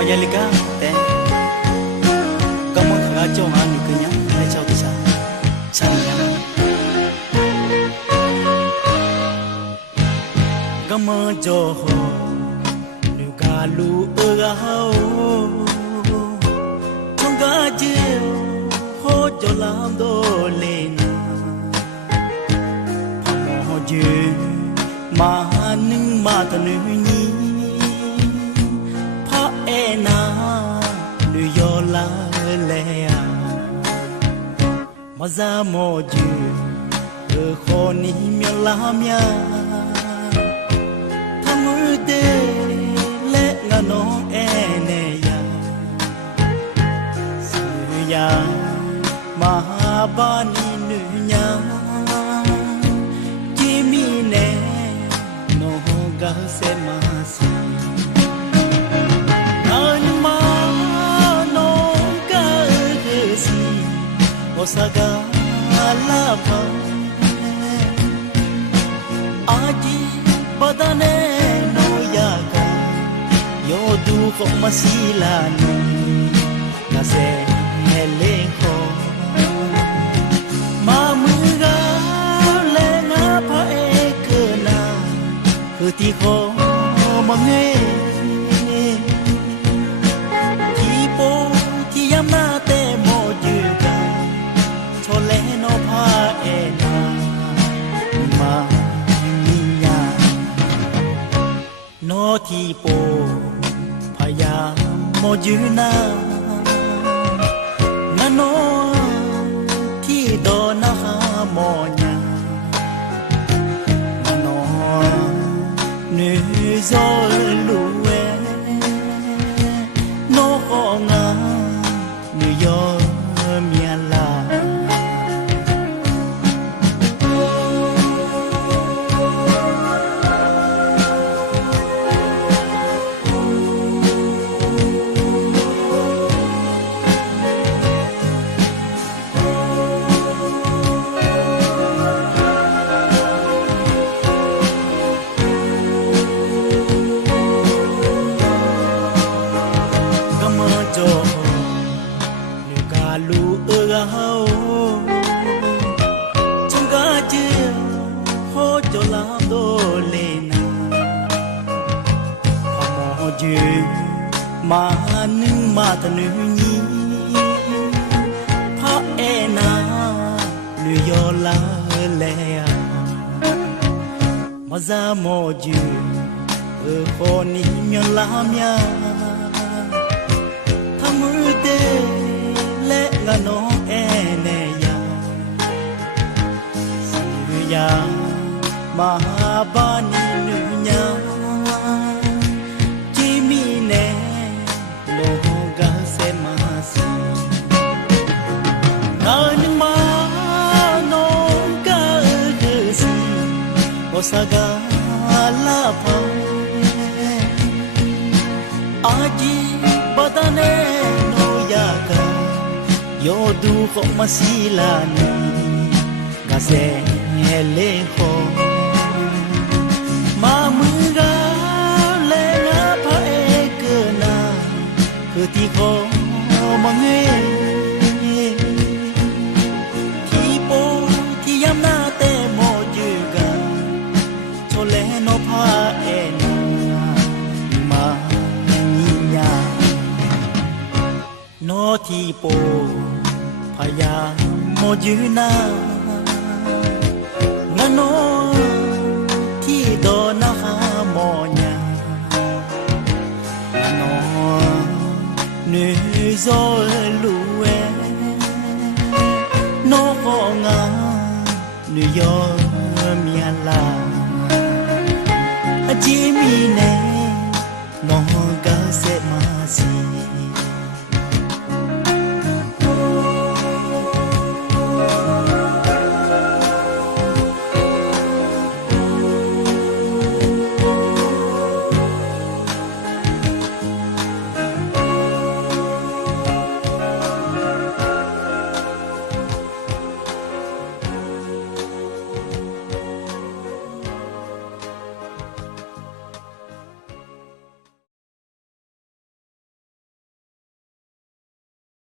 Mayalika te Gamon thaga chong han niknya le chau ta sa chanya Gamon jo ho nu ga lu ga ho chong ga ji ho jo lam do le na ho ji ma ning ma ta nu ni na lu yo la le ya ma za mo ji kho ni mya la mya thang mu de le nga no e ne ya su ya ma ba ni nu nya ji mi ne no ga se ma si Osaga la pa Aji badane no yaga Yo du ko masila no Nase hele ko Mamuga le nga pa ekna Huti ko mange Tipo ti yamna te mo juga Chole no pa e na ma niya no ti po pa ya mo ju na na no ti do na ha mo nya na no nu zo lu e no ho nga nu yo mia la ma nưng ma ta nu ni pha e na lu yo la le ya ma za mo ju kho ni mya la mya tha mu de le nga no e ne ya su ya ma ba ni nu nya Osaga la pa Aji badane no yaga Yo du ko masila ni Gase hele ko Mamuga le nga pa ekna Kuti ko mange Tipo ti yamna te mo juga Chole no pa e na ma niya No ti po pa ya mo ju na Nga no ti do na ha mo nya Nga no nu zo lu e No ho nga nu yo mia la Jimmy ne มอ